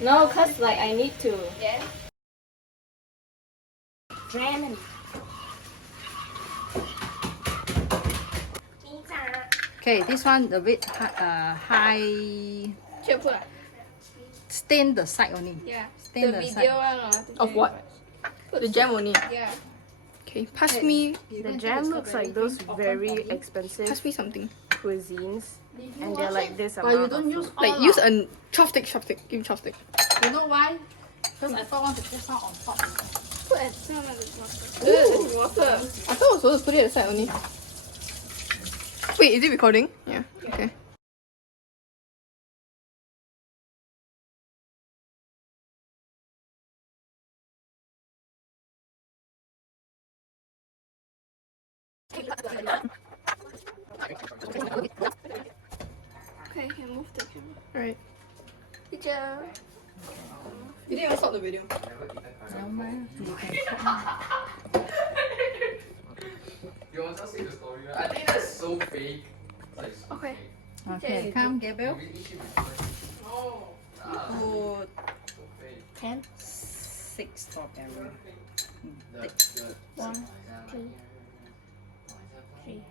No, cause like I need to. Yeah. Ramen. Okay, this one a bit high. Stain the side only. Yeah. Stain The the video side. one. Of what? The jam only. Yeah. Okay, pass me The jam looks like those very expensive something. cuisines, and they're like this But you amount don't of use food. all. Like use a chopstick. Give me chopstick. You know why? Because I thought want to put some on top. Put at some of the water. Ooh, water. I thought I was supposed to put it aside only. Wait, is it recording? Yeah. Okay. Okay, can move the camera. Alright. Picture. You didn't even stop the video. You want to see the story? Right? I think that's so fake. Like, so Okay. fake. Okay, come, Gabriel. Maybe it should be like, no. Put So fake. 10. 6 strawberry. The, 1, 2, 3.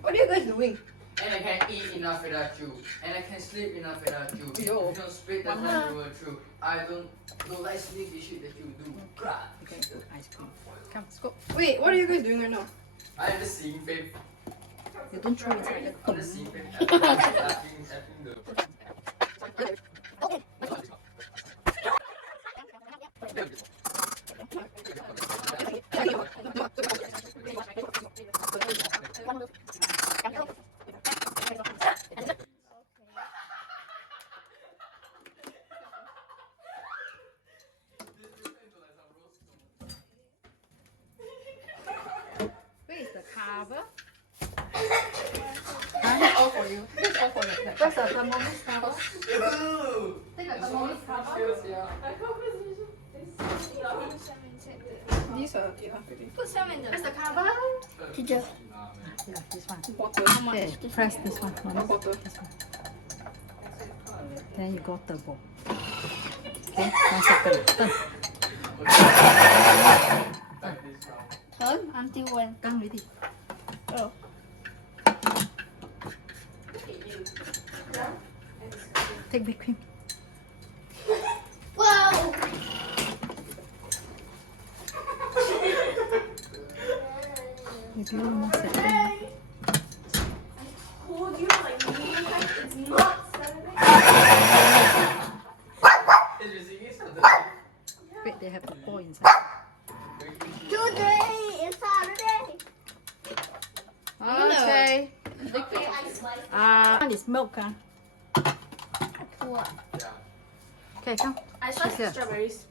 What are you guys doing? and I can eat enough without you. And I can sleep enough without you. Yo. You don't speak that when you were true. I don't like sneaky shit that you do. Crap. Okay, ice cream. Come, let's go. Wait, what are you guys doing right now? I'm just seeing fame. You don't throw inside I'm just seeing fame. Effing the. Where is the cover? All for you. This all for you. Where's the Thermomix cover? Ew! Take a Thermomix cover. These are pretty. Put some in Where's the the cover? teacher. Yeah, this one. Water. Okay, press this one. Water. This one. Then you go turbo. Okay, 1 second. Turn. Turn until when? Done already. Oh. Take big cream. Wow! Maybe one more second. Told you like it's not Saturday. Wait, they have the ball inside. Today is Saturday. Okay. Okay, I sliced One is milk. what? Okay, come. I She's sliced here. strawberries.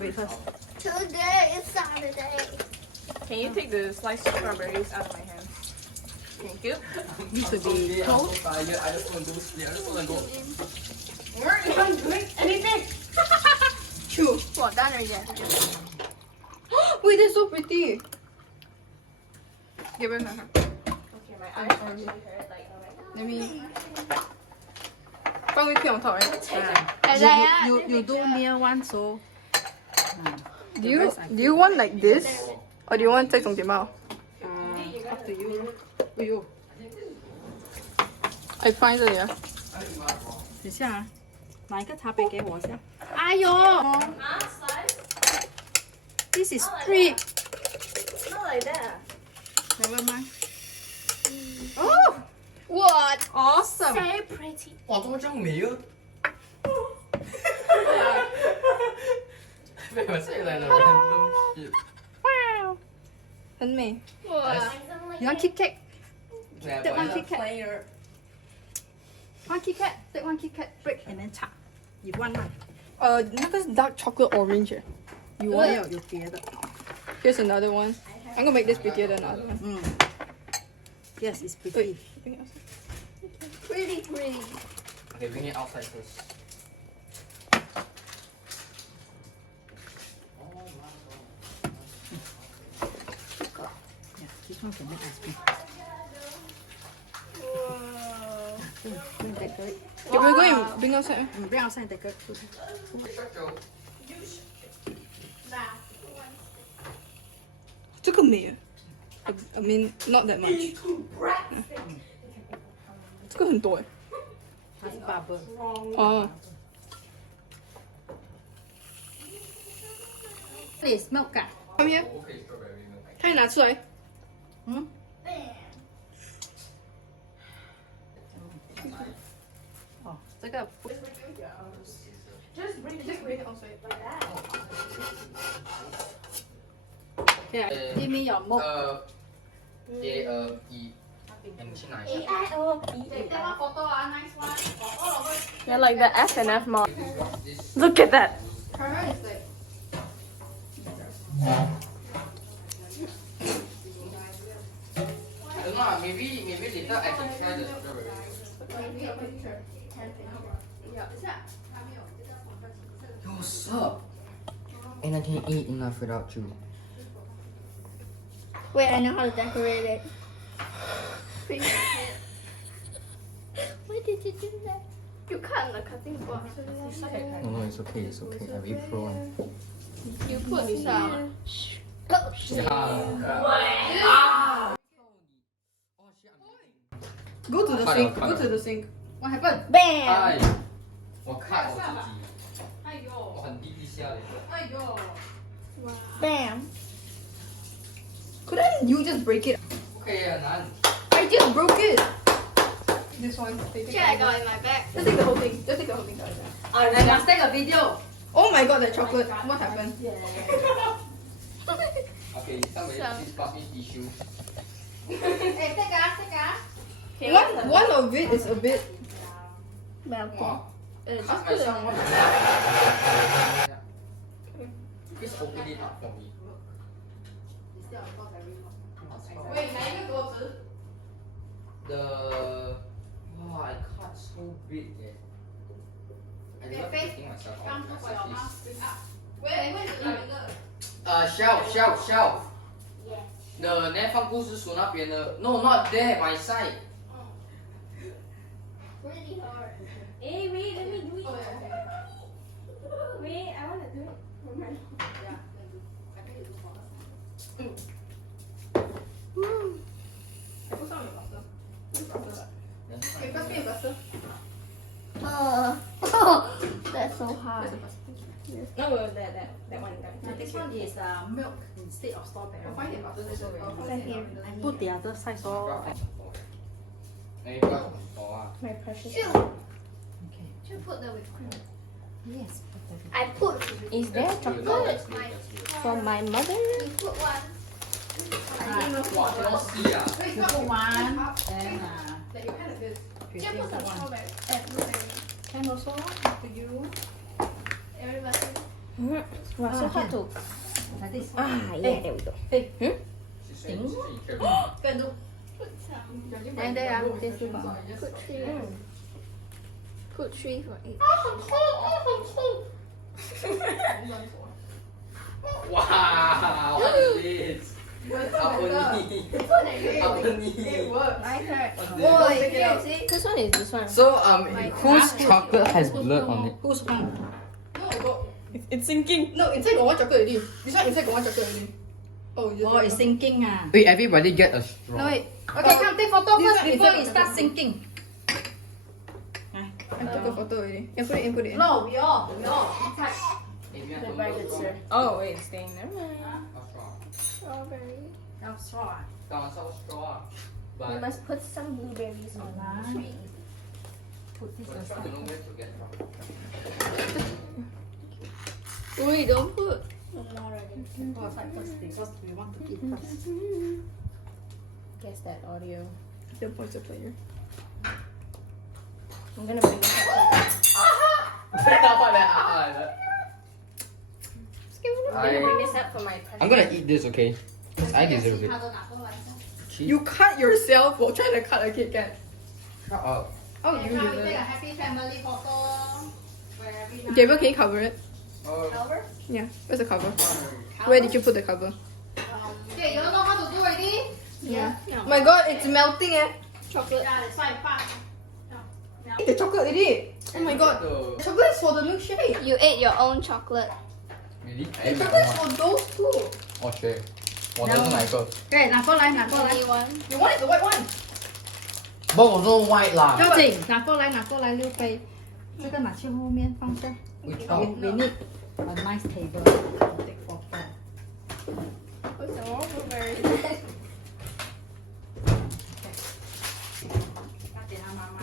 Wait first. Today is Saturday. Can you take the sliced strawberries out of my hand? Thank you. Need to be I'm so tired. I just want to do sleep. I just want to go. We're even doing anything. Chew. Well, done already. Wait, that's so pretty. Give it her. Okay, my eyes actually hurt. Like, oh my god. Let me. Put whipped cream on top, right? You do near one, so. Do you want like this, or do you want 这种点bao? Up to you. 哎呦， I find 这里啊。等下啊，拿一个茶杯给我一下。哎呦 ，This is treat. Not like that. Never mind. Oh, What? Awesome. Very pretty. 哇，怎么这样美啊？没有，这来了，random shit。 wow. 很美。 What? You want Kit Kat? Yeah, Take one but- Kit Kat. One Kit Kat. Take one Kit Kat. Break and then 茶。You want one? 那个是 dark chocolate orange. You 我 want? 有别的。 Here's another one. I'm gonna make this prettier than another one. Yes, it's pretty. Pretty, pretty. Okay, bring it outside first. Yeah, this one can make ice cream. Whoa. Bring that girl. Okay, we're going to bring outside. Bring outside and take a food. Joe. 这个美啊 I mean, not that much. 这个很多哎。它是bubble。哦。这里 milk 啊。 Come here. Okay, strawberry milk. 可以拿出来。嗯。哦，这个不。 Just bring it outside. Like that. Yeah, give me your milk. A-E. And 去拿一下。 Take one photo, nice one. For all of us. Yeah, like the F and F mom. This Look at that. Her is like. I don't know, maybe later I can try the strawberry. What's up? And I can eat enough without you. Wait, I know how to decorate it. Why did you do that? You cut the cutting board. No, it's okay, it's okay. I'll be pro. You put this out. Go to the sink. Go to the sink. What happened? Bam! 哎，我看我自己，哎呦，我很低下的。哎呦。 Bam! Couldn't you just break it? 不可以很难。 I just broke it. This one. Take Check, I got it in my bag. Just take the whole thing. Just take the whole thing. I must take a video. Oh my god, that chocolate. What happened? Okay, somebody please pass me tissue. Hey, take ah. One of it is a bit. Melting. Wow. Just put it on one. Please open it up for me. Wait, 哪一个桌子？ The wow, I cut so big. I love taking myself out of myself. Please. Wait, where is the lavender? Shelf. Yes. The 那放故事书那边的 No, not there, my side. Really hard. Hey, wait, let me do it. Wait, I want to do it for my. Put some in butter. Okay, pass me a butter. Oh, that's so hard. No, that one. This one is milk instead of strawberry. I'll find it butter. That's all. Right here. Put the other side so. 那一个多啊。 My precious. Okay. Should put the whipped cream. Yes. I put. Is there chocolate for my mother? You put one. Wow, cannot see ah. You put one, then That you kind of did. you Yeah, take put some one. strawberry. Blueberry. Can also to you. Everybody. Wow, so hard to. Like this. Ah, yeah, there we go. Hey, She said you careful. go and do. Put some. And there are this one. Put three. Put three for each. Wow, what is this? Happening. Happening. My turn. What's Boy, this? here, see? This one is this one. So whose chocolate has blood on it? Who's one? No, it's sinking. No, inside got one chocolate already. This one inside got one chocolate already. Oh, you Oh, it's sinking ah. Wait, everybody get a straw. No, wait. Okay, come take photo This first one before inside it got starts chocolate. sinking. I took a photo already. Yeah, put it in. No, we all. Inside. Maybe I The don't brightest, know. sir. Oh, wait, it's staying there. A straw. Strawberry. Now straw. Got some straw. We But must put some blueberries on the tree. Put this but I aside. don't know where to get from. Wait, don't put. I'm not ready. Go aside first because we want to eat first. Guess that audio. The points of player. I'm gonna bring this up. I'm gonna bring this up for my precious. I'm gonna eat this, okay? I deserve it. You cut yourself while trying to cut a Kit Kat. Shut up. Oh, Okay, you now did we take a that. happy family photo. Where every Gabriel, can you cover it? Oh, Cover? Yeah. Where's the cover? Where did you put the cover? Okay, you don't know how to do already? Yeah. Oh my god, it's melting eh. Chocolate. Yeah, that's why 放. Eat the chocolate already. Oh my god. The- Chocolate is for the milkshake. You ate your own chocolate. Really? The chocolate is for those two. 我学，我的是哪一个？对，拿过来，拿过来， Only one. You want is the white one. 不，我说 white 啦。不要紧，拿过来，拿过来，六杯。这个拿去后面放下。 Which We, one? we need a nice table. Take photo. What's the wrong blueberry? 要给他妈妈。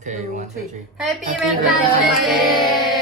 Okay, 1, 2, 3. Happy Happy Valentine's Valentine's Day.